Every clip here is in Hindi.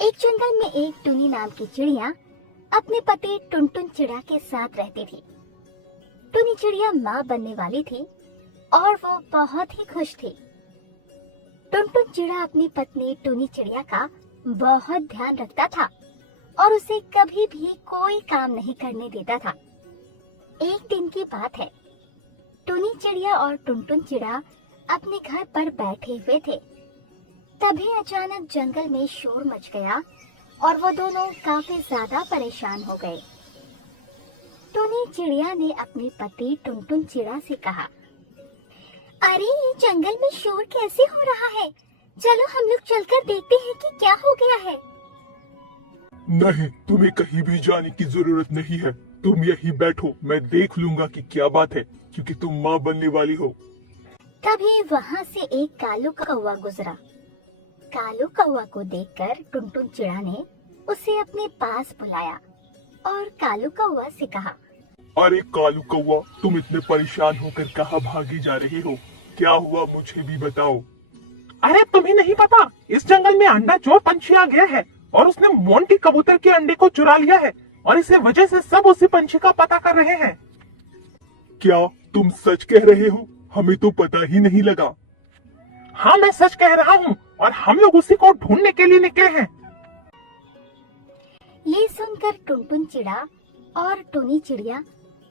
एक जंगल में एक टुनी नाम की चिड़िया अपने पति टुनटुन चिड़ा के साथ रहती थी। टुनी चिड़िया माँ बनने वाली थी और वो बहुत ही खुश थी। टुनटुन चिड़ा अपनी पत्नी टुनी चिड़िया का बहुत ध्यान रखता था और उसे कभी भी कोई काम नहीं करने देता था। एक दिन की बात है, टुनी चिड़िया और टुनटुन चिड़ा अपने घर पर बैठे हुए थे। तभी अचानक जंगल में शोर मच गया और वो दोनों काफी ज्यादा परेशान हो गए। टुनी चिड़िया ने अपने पति टुनटुन चिड़ा से कहा, अरे ये जंगल में शोर कैसे हो रहा है? चलो हम लोग चलकर देखते हैं कि क्या हो गया है। नहीं, तुम्हें कहीं भी जाने की जरूरत नहीं है। तुम यहीं बैठो, मैं देख लूंगा कि क्या बात है, क्योंकि तुम माँ बनने वाली हो। तभी वहाँ से एक कालू कौवा गुजरा। कालू कौवा को देखकर टुनटुन चिड़ा ने उसे अपने पास बुलाया और कालू कौवा से कहा, अरे कालू कौवा, तुम इतने परेशान होकर कहाँ भागे जा रहे हो? क्या हुआ, मुझे भी बताओ। अरे तुम्हें नहीं पता, इस जंगल में अंडा चोर पंछी आ गया है और उसने मोंटी कबूतर के अंडे को चुरा लिया है और इसी वजह से सब उसी पंछी का पता कर रहे हैं। क्या तुम सच कह रहे हो? हमें तो पता ही नहीं लगा। हाँ, मैं सच कह रहा हूँ और हम लोग उसी को ढूंढने के लिए निकले हैं। ये सुनकर टुनटुन चिड़ा और टुनी चिड़िया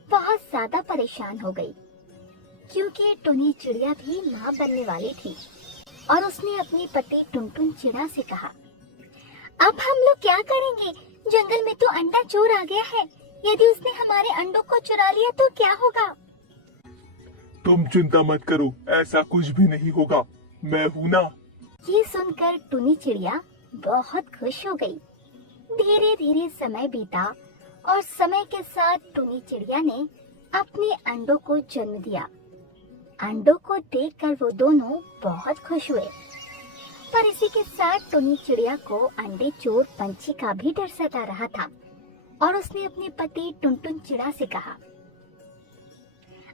बहुत ज्यादा परेशान हो गई, क्योंकि टुनी चिड़िया भी माँ बनने वाली थी और उसने अपने पति टुनटुन चिड़ा से कहा, अब हम लोग क्या करेंगे? जंगल में तो अंडा चोर आ गया है। यदि उसने हमारे अंडों को चुरा लिया तो क्या होगा? तुम चिंता मत करो, ऐसा कुछ भी नहीं होगा, मैं हूँ ना। ये सुनकर टुनी चिड़िया बहुत खुश हो गई। धीरे धीरे समय बीता और समय के साथ टुनी चिड़िया ने अपने अंडों को जन्म दिया। अंडों को देखकर वो दोनों बहुत खुश हुए, पर इसी के साथ टुनी चिड़िया को अंडे चोर पंछी का भी डर सता रहा था और उसने अपने पति टुनटुन चिड़ा से कहा,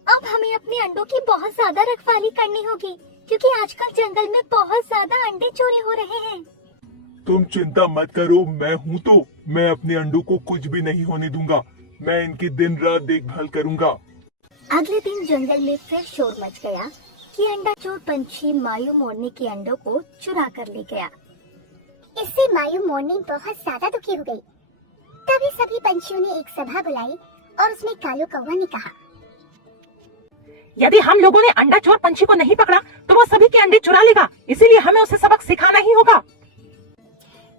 अब हमें अपने अंडों की बहुत ज्यादा रखवाली करनी होगी, क्योंकि आजकल जंगल में बहुत ज्यादा अंडे चोरी हो रहे हैं। तुम चिंता मत करो, मैं हूँ तो। मैं अपने अंडों को कुछ भी नहीं होने दूंगा। मैं इनकी दिन रात देखभाल करूँगा। अगले दिन जंगल में फिर शोर मच गया कि अंडा चोर पंछी मायू मोरनी के अंडों को चुरा कर ले गया। इससे मायू मोरनी बहुत ज्यादा दुखी हो गई। तभी सभी पंछियों ने एक सभा बुलाई और उसमें कालू कौवा ने कहा, यदि हम लोगों ने अंडा चोर पंछी को नहीं पकड़ा तो वो सभी के अंडे चुरा लेगा, इसीलिए हमें उसे सबक सिखाना ही होगा।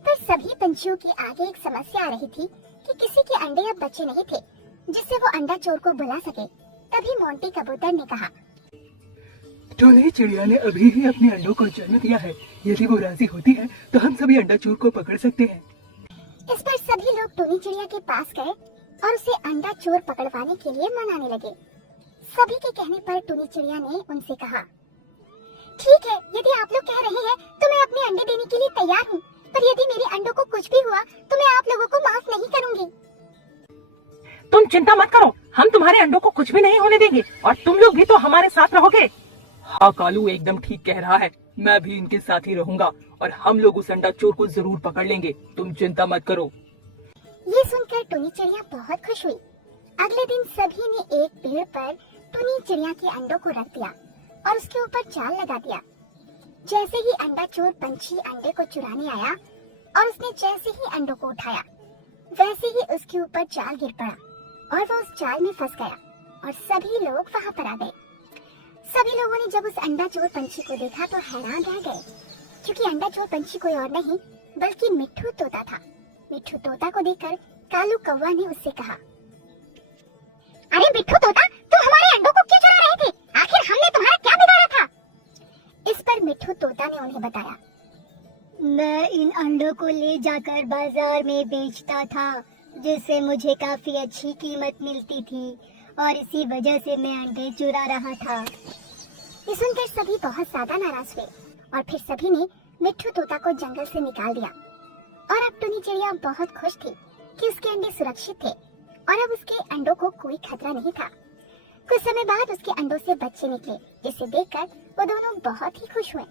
पर सभी पंछियों के आगे एक समस्या आ रही थी कि किसी के अंडे अब बचे नहीं थे जिससे वो अंडा चोर को बुला सके। तभी मोंटी कबूतर ने कहा, टुनी चिड़िया ने अभी ही अपने अंडों को जन्म दिया है। यदि वो राजी होती है तो हम सभी अंडा चोर को पकड़ सकते हैं। इस पर सभी लोग टुनी चिड़िया के पास गए और उसे अंडा चोर पकड़वाने के लिए मनाने लगे। सभी के कहने पर टुनी चिड़िया ने उनसे कहा, ठीक है, यदि आप लोग कह रहे हैं तो मैं अपने अंडे देने के लिए तैयार हूँ, पर यदि मेरे अंडों को कुछ भी हुआ तो मैं आप लोगों को माफ नहीं करूँगी। तुम चिंता मत करो, हम तुम्हारे अंडों को कुछ भी नहीं होने देंगे और तुम लोग भी तो हमारे साथ रहोगे। हाँ, कालू एकदम ठीक कह रहा है। मैं भी इनके साथ ही रहूंगा और हम लोग उस अंडा चोर को जरूर पकड़ लेंगे। तुम चिंता मत करो। ये सुनकर टुनी चिड़िया बहुत खुश हुई। अगले दिन सभी ने एक पेड़ पर टुनी चिड़िया के अंडों को रख दिया और उसके ऊपर जाल लगा दिया। जैसे ही अंडा चोर पंछी अंडे को चुराने आया और उसने जैसे ही अंडों को उठाया, वैसे ही उसके ऊपर जाल गिर पड़ा और वो उस जाल में फंस गया और सभी लोग वहाँ पर आ गए। सभी लोगों ने जब उस अंडा चोर पंछी को देखा तो हैरान रह गए, क्योंकि अंडा चोर पंछी कोई और नहीं बल्कि मिट्ठू तोता था। मिट्ठू तोता को देखकर कालू कौवा ने उससे कहा, अरे मिट्ठू तोता, तुम हमारे अंडों को क्यों चुरा रहे थे? आखिर हमने तुम्हारा क्या बिगाड़ा था? इस पर मिट्ठू तोता ने उन्हें बताया, मैं इन अंडों को ले जाकर बाजार में बेचता था, जिससे मुझे काफी अच्छी कीमत मिलती थी और इसी वजह से मैं अंडे चुरा रहा था। ये सुनकर सभी बहुत ज्यादा नाराज हुए और फिर सभी ने मिट्ठू तोता को जंगल से निकाल दिया और अब टुनी चिड़िया बहुत खुश थी कि उसके अंडे सुरक्षित थे और अब उसके अंडों को कोई खतरा नहीं था। कुछ समय बाद उसके अंडों से बच्चे निकले, जिसे देखकर वो दोनों बहुत ही खुश हुए।